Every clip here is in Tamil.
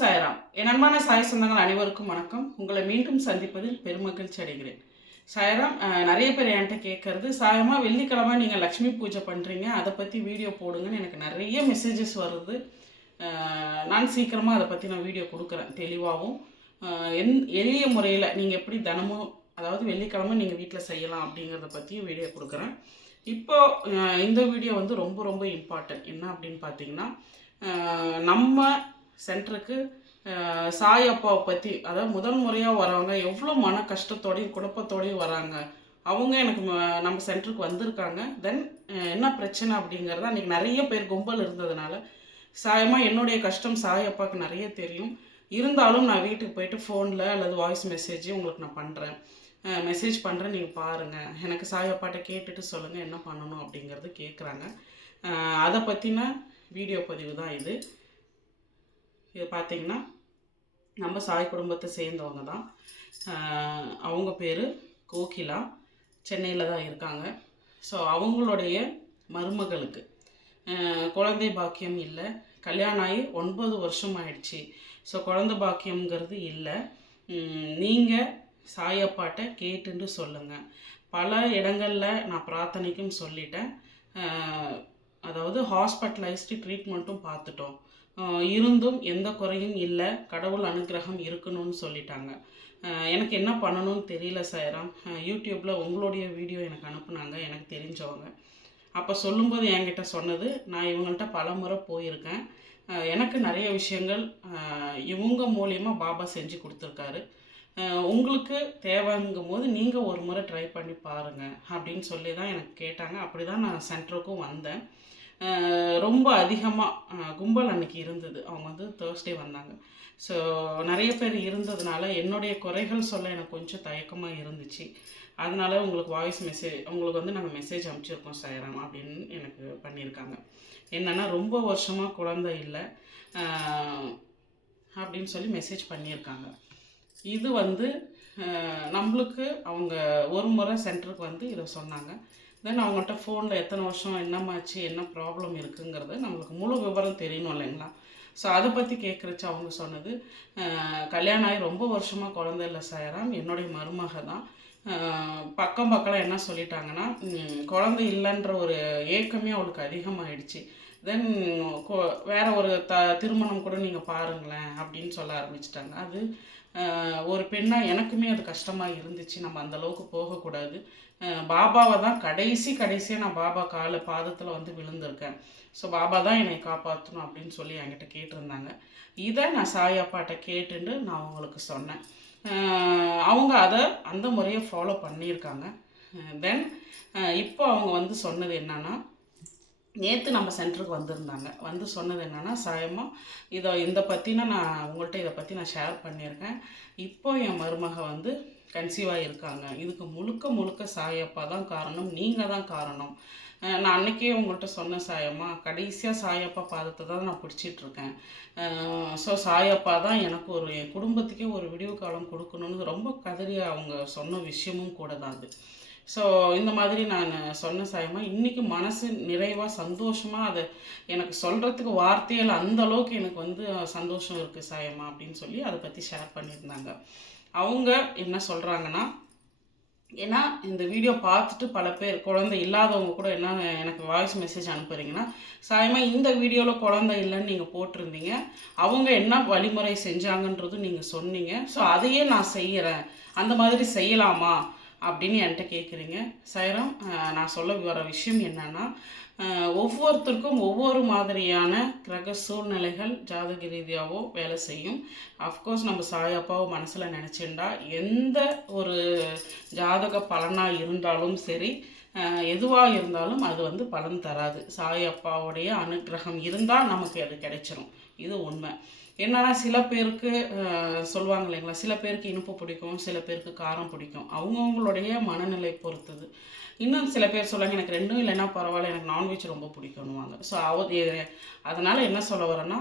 சாயராம். என் அன்பான சாய சொந்தங்கள் அனைவருக்கும் வணக்கம். உங்களை மீண்டும் சந்திப்பதில் பெருமகிழ்ச்சி அடைகிறேன். சாயராம் நிறைய பேர் என்கிட்ட கேட்கறது சாயமா வெள்ளிக்கிழமை நீங்கள் லக்ஷ்மி பூஜை பண்ணுறீங்க அதை பற்றி வீடியோ போடுங்கன்னு எனக்கு நிறைய மெசேஜஸ் வருது. நான் சீக்கிரமாக அதை பற்றி நான் வீடியோ கொடுக்குறேன் தெளிவாகவும் என் எளிய முறையில் நீங்கள் எப்படி தினமும் அதாவது வெள்ளிக்கிழமை நீங்கள் வீட்டில் செய்யலாம் அப்படிங்கிறத பற்றியும் வீடியோ கொடுக்குறேன். இப்போ இந்த வீடியோ வந்து ரொம்ப ரொம்ப இம்பார்ட்டன்ட் என்ன அப்படின்னு பார்த்தீங்கன்னா நம்ம சென்டருக்கு சாய் அப்பாவை பற்றி அதாவது முதல் முறையாக வரவங்க எவ்வளோ மன கஷ்டத்தோடையும் குழப்பத்தோடையும் வராங்க. அவங்க எனக்கு நம்ம சென்டருக்கு வந்திருக்காங்க. தென் என்ன பிரச்சனை அப்படிங்கிறத அன்றைக்கி நிறைய பேர் கும்பல் இருந்ததுனால சாயமாக என்னுடைய கஷ்டம் சாய் அப்பாவுக்கு நிறைய தெரியும். இருந்தாலும் நான் வீட்டுக்கு போயிட்டு ஃபோனில் அல்லது வாய்ஸ் மெசேஜ் உங்களுக்கு நான் பண்ணுறேன் மெசேஜ் பண்ணுறேன் நீங்கள் பாருங்கள் எனக்கு சாய் அப்பாட்ட கேட்டுட்டு சொல்லுங்கள் என்ன பண்ணணும் அப்படிங்கிறது கேட்குறாங்க அதை பற்றின வீடியோ பதிவு தான் இது. இது பார்த்தீங்கன்னா நம்ம சாய் குடும்பத்தை சேர்ந்தவங்க தான். அவங்க பேர் கோகிலா. சென்னையில் தான் இருக்காங்க. ஸோ அவங்களுடைய மருமகளுக்கு குழந்தை பாக்கியம் இல்லை. கல்யாணம் ஆகி ஒன்பது வருஷம் ஆயிடுச்சு. ஸோ குழந்தை பாக்கியம்ங்கிறது இல்லை. நீங்கள் சாயப்பாட்ட கேட்டுன்னு சொல்லுங்கள் பல இடங்களில் நான் பிரார்த்தனைக்கும் சொல்லிட்டேன். அதாவது ஹாஸ்பிட்டலைஸ்டு ட்ரீட்மெண்ட்டும் பார்த்துட்டோம். இருந்தும் எந்த குறையும் இல்லை. கடவுள் அனுக்கிரகம் இருக்கணும்னு சொல்லிட்டாங்க. எனக்கு என்ன பண்ணணும்னு தெரியல சாயராம். யூடியூப்பில் உங்களுடைய வீடியோ எனக்கு அனுப்புனாங்க. எனக்கு தெரிஞ்சவங்க. அப்போ சொல்லும்போது என்கிட்ட சொன்னது நான் இவங்கள்ட்ட பல முறை போயிருக்கேன் எனக்கு நிறைய விஷயங்கள் இவங்க மூலியமாக பாபா செஞ்சு கொடுத்துருக்காரு. உங்களுக்கு தேவைங்கும் போது நீங்கள் ஒரு முறை ட்ரை பண்ணி பாருங்கள் அப்படின்னு சொல்லி தான் எனக்கு கேட்டாங்க. அப்படி தான் நான் சென்டருக்கும் வந்தேன். ரொம்ப அதிகமாக கும்பல் அன்னைக்கு இருந்தது. அவங்க வந்து தேர்ஸ்டே வந்தாங்க. ஸோ நிறைய பேர் இருந்ததுனால என்னுடைய குறைகள் சொல்ல எனக்கு கொஞ்சம் தயக்கமாக இருந்துச்சு. அதனால உங்களுக்கு வாய்ஸ் மெசேஜ் உங்களுக்கு வந்து நாங்கள் மெசேஜ் அனுப்பிச்சிருக்கோம் சாயராம் அப்படின்னு எனக்கு பண்ணியிருக்காங்க. என்னென்னா ரொம்ப வருஷமாக குழந்தை இல்லை. அப்படின்னு சொல்லி மெசேஜ் பண்ணியிருக்காங்க. இது வந்து நம்மளுக்கு அவங்க ஒரு முறை சென்டருக்கு வந்து இதை சொன்னாங்க. தென் அவங்கள்ட்ட ஃபோனில் எத்தனை வருஷம் என்னமாச்சு என்ன ப்ராப்ளம் இருக்குங்கிறது நம்மளுக்கு முழு விவரம் தெரியணும் இல்லைங்களா? ஸோ அதை பற்றி கேட்குறச்சு அவங்க சொன்னது. கல்யாணம் ஆகி ரொம்ப வருஷமாக குழந்தை இல்லை சாயராம். என்னுடைய மருமக தான். பக்கம் பக்கம் என்ன சொல்லிட்டாங்கன்னா குழந்தை இல்லைன்ற ஒரு ஏக்கமே அவளுக்கு அதிகமாகிடுச்சு தென் வேற ஒரு த திருமணம் கூட நீங்கள் பாருங்களேன் அப்படின்னு சொல்ல ஆரம்பிச்சிட்டாங்க. அது ஒரு பெண்ணாக எனக்குமே அது கஷ்டமாக இருந்துச்சு. நம்ம அந்தளவுக்கு போகக்கூடாது. பாபாவை தான் கடைசி கடைசியாக நான் பாபா காலை பாதத்தில் வந்து விழுந்திருக்கேன். ஸோ பாபா தான் என்னை காப்பாற்றணும் அப்படின்னு சொல்லி என்கிட்ட கேட்டிருந்தாங்க. இதை நான் சாயப்பாட்ட கேட்டுட்டு நான் அவங்களுக்கு சொன்னேன். அவங்க அதை அந்த முறையை ஃபாலோ பண்ணியிருக்காங்க. தென் இப்போ அவங்க வந்து சொன்னது என்னன்னா நேற்று நம்ம சென்டருக்கு வந்திருந்தாங்க. வந்து சொன்னது என்னென்னா சாயமா இதை இந்த பற்றின நான் உங்கள்கிட்ட இதை பற்றி நான் ஷேர் பண்ணியிருக்கேன். இப்போ என் மருமக வந்து கன்சீவாக இருக்காங்க இதுக்கு முழுக்க முழுக்க சாயப்பா தான் காரணம் நீங்கள் தான் காரணம். நான் அன்னைக்கே உங்கள்கிட்ட சொன்ன சாயம்மா கடைசியாக சாயப்பா பாதத்தை தான் நான் பிடிச்சிட்ருக்கேன். ஸோ சாயப்பா தான் எனக்கு ஒரு என் குடும்பத்துக்கே ஒரு விடிவு காலம் கொடுக்கணும்னு ரொம்ப கதறி அவங்க சொன்ன விஷயமும் கூட தான் அது. ஸோ இந்த மாதிரி நான் சொன்ன சாயமாக இன்றைக்கி மனசு நிறைவாக சந்தோஷமாக அதை எனக்கு சொல்கிறதுக்கு வார்த்தையில் அந்த அளவுக்கு எனக்கு வந்து சந்தோஷம் இருக்குது சாயமா அப்படின்னு சொல்லி அதை பற்றி ஷேர் பண்ணியிருந்தாங்க. அவங்க என்ன சொல்கிறாங்கன்னா ஏன்னா இந்த வீடியோ பார்த்துட்டு பல பேர் குழந்தை இல்லாதவங்க கூட என்ன எனக்கு வாய்ஸ் மெசேஜ் அனுப்புறீங்கன்னா சாயமா இந்த வீடியோவில் குழந்தை இல்லைன்னு நீங்கள் போட்டிருந்தீங்க. அவங்க என்ன வழிமுறை செஞ்சாங்கன்றதும் நீங்கள் சொன்னீங்க. ஸோ அதையே நான் செய்கிறேன் அந்த மாதிரி செய்யலாமா? அப்படின்னு என்கிட்ட கேட்குறீங்க சைரம் நான் சொல்ல வர விஷயம் என்னன்னா ஒவ்வொருத்தருக்கும் ஒவ்வொரு மாதிரியான கிரக சூழ்நிலைகள் ஜாதக ரீதியாகவோ வேலை செய்யும். அஃப்கோர்ஸ் நம்ம சாயப்பாவை மனசில் நினச்சிண்டா எந்த ஒரு ஜாதக பலனாக இருந்தாலும் சரி எதுவாக இருந்தாலும் அது வந்து பலன் தராது. சாயப்பாவுடைய அனுக்கிரகம் இருந்தால் நமக்கு அது கிடைச்சிரும். இது உண்மை. என்னன்னா சில பேருக்கு சொல்லுவாங்க இல்லைங்களா சில பேருக்கு இனிப்பு பிடிக்கும் சில பேருக்கு காரம் பிடிக்கும். அவங்கவுங்களுடைய மனநிலை பொறுத்தது. இன்னும் சில பேர் சொல்லுவாங்க எனக்கு ரெண்டும் இல்லைன்னா பரவாயில்ல எனக்கு நான்வெஜ் ரொம்ப பிடிக்கும்னுவாங்க. ஸோ அவ அதனால் என்ன சொல்ல வரேன்னா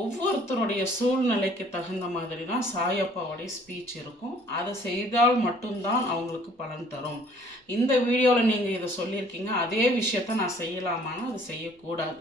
ஒவ்வொருத்தருடைய சூழ்நிலைக்கு தகுந்த மாதிரி தான் சாயப்பாவுடைய ஸ்பீச் இருக்கும். அதை செய்தால் மட்டும்தான் அவங்களுக்கு பலன் தரும். இந்த வீடியோவில் நீங்கள் இதை சொல்லியிருக்கீங்க அதே விஷயத்த நான் செய்யலாமான்னா அது செய்யக்கூடாது.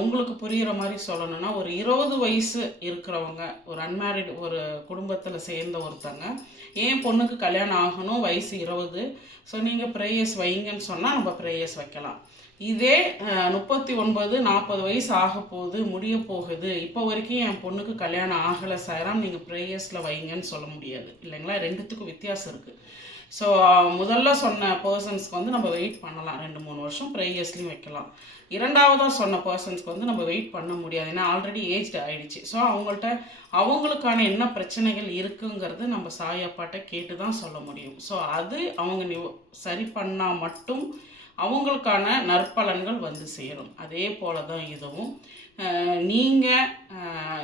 உங்களுக்கு புரிகிற மாதிரி சொல்லணும்னா ஒரு இருபது வயசு இருக்கிறவங்க ஒரு அன்மேரிட் ஒரு குடும்பத்தில் சேர்ந்த ஒருத்தங்க என் பொண்ணுக்கு கல்யாணம் ஆகணும் வயசு இருபது? ஸோ நீங்கள் ப்ரேயர்ஸ் வைங்கன்னு சொன்னால் நம்ம ப்ரேயர்ஸ் வைக்கலாம். இதே முப்பத்தி ஒன்பது நாற்பது வயசு ஆக போகுது முடிய போகுது இப்போ வரைக்கும் என் பொண்ணுக்கு கல்யாணம் ஆகலை சாராம் நீங்கள் ப்ரேயர்ஸில் வைங்கன்னு சொல்ல முடியாது. இல்லைங்களா? ரெண்டுத்துக்கும் வித்தியாசம் இருக்குது ஸோ முதல்ல சொன்ன பர்சன்ஸ்க்கு வந்து நம்ம வெயிட் பண்ணலாம். ரெண்டு மூணு வருஷம் ப்ரேயர்ஸ்லையும் வைக்கலாம். இரண்டாவதாக சொன்ன பர்சன்ஸ்க்கு வந்து நம்ம வெயிட் பண்ண முடியாது. ஏன்னா ஆல்ரெடி ஏஜ்டு ஆகிடுச்சு ஸோ அவங்கள்ட்ட அவங்களுக்கான என்ன பிரச்சனைகள் இருக்குங்கிறது நம்ம சாயப்பாட்டை கேட்டு தான் சொல்ல முடியும். ஸோ அது அவங்க நிவ- சரி பண்ணால் மட்டும் அவங்களுக்கான நற்பலன்கள் வந்து சேரும். அதே போல தான் இதுவும் நீங்கள்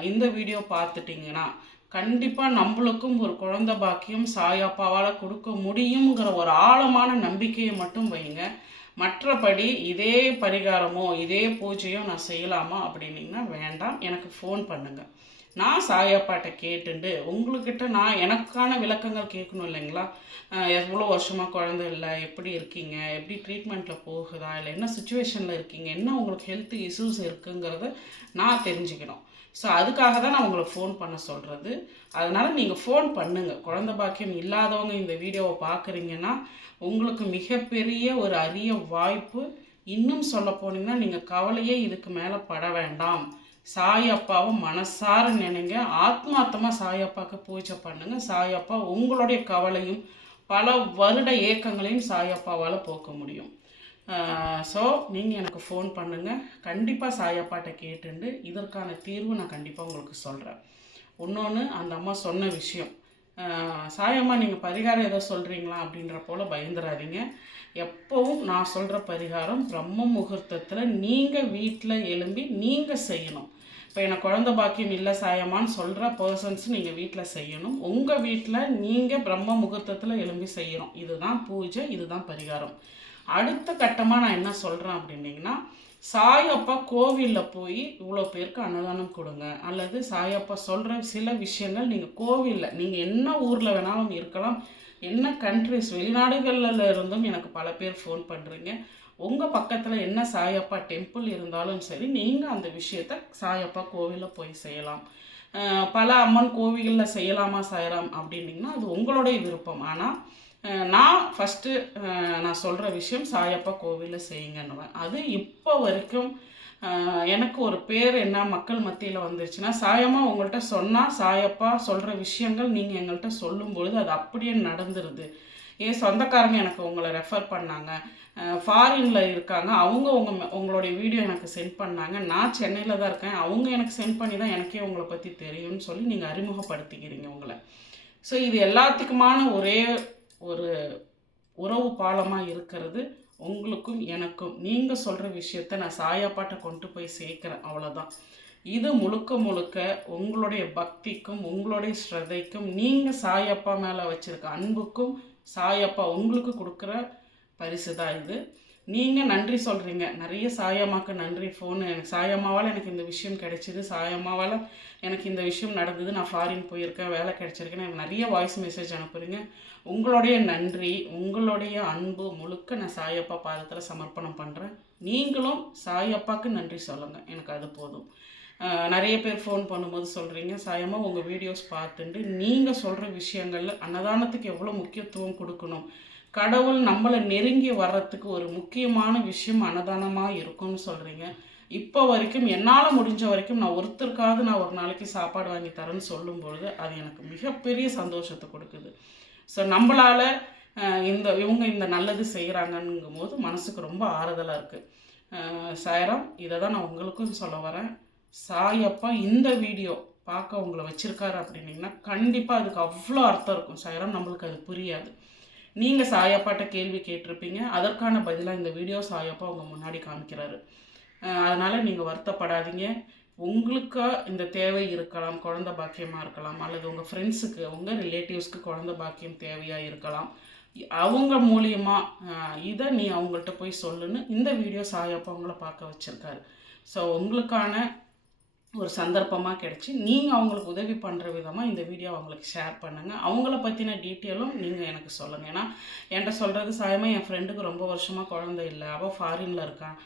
இந்த வீடியோ பார்த்துட்டிங்கன்னா கண்டிப்பாக நம்மளுக்கும் ஒரு குழந்த பாக்கியம் சாயப்பாவால் கொடுக்க முடியுங்கிற ஒரு ஆழமான நம்பிக்கையை மட்டும் வைங்க. மற்றபடி இதே பரிகாரமோ இதே பூஜையோ நான் செய்யலாமா அப்படின்னிங்கன்னா வேண்டாம். எனக்கு ஃபோன் பண்ணுங்கள் நான் சாயப்பாட்டை கேட்டுண்டு உங்கள்கிட்ட நான் எனக்கான விளக்கங்கள் கேட்கணும் இல்லைங்களா? எவ்வளோ வருஷமாக குழந்தை இல்லை எப்படி இருக்கீங்க எப்படி ட்ரீட்மெண்ட்டில் போகுதா இல்லை என்ன சுச்சுவேஷனில் இருக்கீங்க என்ன உங்களுக்கு ஹெல்த் இஷ்யூஸ் இருக்குங்கிறத நான் தெரிஞ்சுக்கணும். ஸோ அதுக்காக தான் நான் உங்களை ஃபோன் பண்ண சொல்கிறது அதனால் நீங்கள் ஃபோன் பண்ணுங்கள் குழந்த பாக்கியம் இல்லாதவங்க இந்த வீடியோவை பார்க்குறீங்கன்னா உங்களுக்கு மிகப்பெரிய ஒரு அரிய வாய்ப்பு. இன்னும் சொல்ல போனீங்கன்னா நீங்கள் கவலையே இதுக்கு மேலே பட வேண்டாம். சாயப்பாவை மனசார நினைங்க. ஆத்மார்த்தமாக சாயப்பாக்கு பூஜை பண்ணுங்க. சாயப்பா உங்களுடைய கவலையும் பல வருட ஏக்கங்களையும் சாயப்பாவால் போக்க முடியும். ஸோ நீங்கள் எனக்கு ஃபோன் பண்ணுங்கள் கண்டிப்பாக சாயப்பாட்டை கேட்டுண்டு இதற்கான தீர்வு நான் கண்டிப்பாக உங்களுக்கு சொல்கிறேன் இன்னொன்று அந்த அம்மா சொன்ன விஷயம். சாயம்மா நீங்கள் பரிகாரம் ஏதோ சொல்கிறீங்களா அப்படின்ற போல் பயந்துடாதீங்க எப்போவும் நான் சொல்கிற பரிகாரம் பிரம்ம முகூர்த்தத்தில் நீங்கள் வீட்டில் எழும்பி நீங்கள் செய்யணும். இப்போ எனக்கு குழந்த பாக்கியம் இல்லை சாயமான்னு சொல்கிற பர்சன்ஸ் நீங்கள் வீட்டில் செய்யணும். உங்கள் வீட்டில் நீங்கள் பிரம்ம முகூர்த்தத்தில் எழும்பி செய்யணும். இதுதான் பூஜை இதுதான் பரிகாரம். அடுத்த கட்டமாக நான் என்ன சொல்கிறேன் அப்படின்னிங்கன்னா சாயப்பா கோவிலில் போய் இவ்வளோ பேருக்கு அன்னதானம் கொடுங்க. அல்லது சாயப்பா சொல்கிற சில விஷயங்கள் நீங்கள் கோவிலில் நீங்கள் என்ன ஊரில் வேணாலும் இருக்கலாம். என்ன கண்ட்ரிஸ் வெளிநாடுகளில் இருந்தும் எனக்கு பல பேர் ஃபோன் பண்ணுறீங்க உங்கள் பக்கத்தில் என்ன சாயப்பா டெம்பிள் இருந்தாலும் சரி நீங்கள் அந்த விஷயத்த சாயப்பா கோவிலில் போய் செய்யலாம். பல அம்மன் கோவிலில் செய்யலாமா செய்யலாம் அப்படின்னிங்கன்னா அது உங்களுடைய விருப்பம். ஆனால் நான் ஃபஸ்ட்டு நான் சொல்கிற விஷயம் சாயப்பா கோவிலில் செய்யுங்கன்னுவேன். அது இப்போ வரைக்கும் எனக்கு ஒரு பேர் என்ன மக்கள் மத்தியில் வந்துருச்சுன்னா சாயமா உங்கள்கிட்ட சொன்னால் சாயப்பா சொல்கிற விஷயங்கள் நீங்கள் எங்கள்கிட்ட சொல்லும்பொழுது அது அப்படியே நடந்துருது. ஏன் சொந்தக்காரங்க எனக்கு உங்களை ரெஃபர் பண்ணாங்க. ஃபாரினில் இருக்காங்க. அவங்க உங்கள் உங்களுடைய வீடியோ எனக்கு சென்ட் பண்ணாங்க. நான் சென்னையில் தான் இருக்கேன். அவங்க எனக்கு சென்ட் பண்ணி தான் எனக்கே உங்களை பற்றி தெரியும்னு சொல்லி நீங்கள் அறிமுகப்படுத்திக்கிறீங்க உங்களை. ஸோ இது எல்லாத்துக்குமான ஒரே ஒரு உறவு பாலமாக இருக்கிறது உங்களுக்கும் எனக்கும். நீங்கள் சொல்கிற விஷயத்த நான் சாயாப்பாட்டை கொண்டு போய் சேர்க்குறேன். அவ்வளோதான் இது முழுக்க முழுக்க உங்களுடைய பக்திக்கும் உங்களுடைய ஸ்ரத்தைக்கும் நீங்கள் சாயப்பா மேலே வச்சுருக்க அன்புக்கும் சாயப்பா உங்களுக்கு கொடுக்குற பரிசு தான் இது. நீங்கள் நன்றி சொல்கிறீங்க நிறைய சாயம்மாவுக்கு நன்றி. ஃபோனு எனக்கு சாயம்மாவால் எனக்கு இந்த விஷயம் கிடைச்சிது. சாயம்மாவால் எனக்கு இந்த விஷயம் நடந்தது. நான் ஃபாரின் போயிருக்கேன். வேலை கிடைச்சிருக்கேன். எனக்கு நிறைய வாய்ஸ் மெசேஜ் அனுப்புறீங்க. உங்களுடைய நன்றி உங்களுடைய அன்பு முழுக்க நான் சாயப்பா பாதத்தில் சமர்ப்பணம் பண்ணுறேன் நீங்களும் சாயப்பாக்கு நன்றி சொல்லுங்கள் எனக்கு அது போதும். நிறைய பேர் ஃபோன் பண்ணும்போது சொல்கிறீங்க சாயம்மா உங்கள் வீடியோஸ் பார்த்துட்டு நீங்கள் சொல்கிற விஷயங்களில் அன்னதானத்துக்கு எவ்வளோ முக்கியத்துவம் கொடுக்கணும்? கடவுள் நம்மளை நெருங்கி வர்றதுக்கு ஒரு முக்கியமான விஷயம் அன்னதானமாக இருக்கும்னு சொல்கிறீங்க இப்போ வரைக்கும் என்னால் முடிஞ்ச வரைக்கும் நான் ஒருத்தருக்காவது நான் ஒரு நாளைக்கு சாப்பாடு வாங்கி தரேன்னு சொல்லும்பொழுது அது எனக்கு மிகப்பெரிய சந்தோஷத்தை கொடுக்குது. ஸோ நம்மளால் இந்த இவங்க இந்த நல்லது செய்கிறாங்கங்கும் போது மனசுக்கு ரொம்ப ஆறுதலாக இருக்குது சாயரம் இதை தான் நான் உங்களுக்கும் சொல்ல வரேன். சாயப்பா இந்த வீடியோ பார்க்க உங்களை வச்சுருக்காரு அப்படின்னீங்கன்னா கண்டிப்பாக அதுக்கு அவ்வளோ அர்த்தம் இருக்கும். சாயரம் நம்மளுக்கு அது புரியாது. நீங்கள் சாயப்பாட்ட கேள்வி கேட்டிருப்பீங்க. அதற்கான பதிலாக இந்த வீடியோ சாயப்பா அவங்க முன்னாடி காமிக்கிறாரு. அதனால் நீங்கள் வருத்தப்படாதீங்க. உங்களுக்காக இந்த தேவை இருக்கலாம் குழந்த பாக்கியமாக இருக்கலாம் அல்லது உங்கள் ஃப்ரெண்ட்ஸுக்கு உங்கள் ரிலேட்டிவ்ஸ்க்கு குழந்த பாக்கியம் தேவையாக இருக்கலாம். அவங்க மூலியமாக இதை நீ அவங்கள்ட்ட போய் சொல்லுன்னு இந்த வீடியோ சாயப்பா உங்களை பார்க்க வச்சுருக்காரு. ஸோ உங்களுக்கான ஒரு சந்தர்ப்பமாக கிடச்சி நீங்கள் அவங்களுக்கு உதவி பண்ணுற விதமாக இந்த வீடியோ அவங்களுக்கு ஷேர் பண்ணுங்கள் அவங்கள பற்றின டீட்டெயிலும் நீங்கள் எனக்கு சொல்லுங்கள் ஏன்னா என்கிட்ட சொல்கிறது சாயமாக என் ஃப்ரெண்டுக்கு ரொம்ப வருஷமாக குழந்தை இல்லை. அவள் ஃபாரினில் இருக்கான்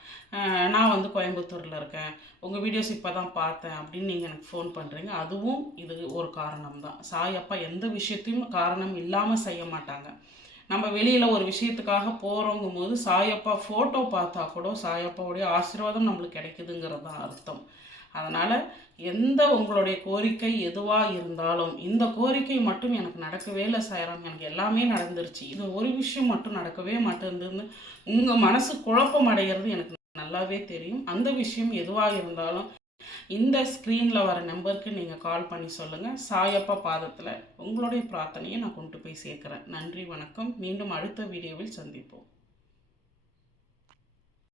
நான் வந்து கோயம்புத்தூரில் இருக்கேன். உங்கள் வீடியோஸ் இப்போ தான் பார்த்தேன் அப்படின்னு நீங்கள் எனக்கு ஃபோன் பண்ணுறீங்க அதுவும் இது ஒரு காரணம் தான் சாய் அப்பா எந்த விஷயத்தையும் காரணம் இல்லாமல் செய்ய மாட்டாங்க. நம்ம வெளியில் ஒரு விஷயத்துக்காக போகிறோங்கும் போது சாயப்பா ஃபோட்டோ பார்த்தா கூட சாயப்பாவுடைய ஆசீர்வாதம் நம்மளுக்கு கிடைக்குதுங்கிறது தான் அர்த்தம். அதனால் எந்த உங்களுடைய கோரிக்கை எதுவாக இருந்தாலும் இந்த கோரிக்கை மட்டும் எனக்கு நடக்கவே இல்லை சாயராம். எனக்கு எல்லாமே நடந்துருச்சு. இது ஒரு விஷயம் மட்டும் நடக்கவே மாட்டேங்குதுன்னு உங்கள் மனசு குழப்பம் அடைகிறது எனக்கு நல்லாவே தெரியும். அந்த விஷயம் எதுவாக இருந்தாலும் இந்த ஸ்க்ரீனில் வர நம்பருக்கு நீங்கள் கால் பண்ணி சொல்லுங்கள் சாயப்பா பாதத்தில் உங்களுடைய பிரார்த்தனையை நான் கொண்டு போய் சேர்க்குறேன். நன்றி வணக்கம். மீண்டும் அடுத்த வீடியோவில் சந்திப்போம்.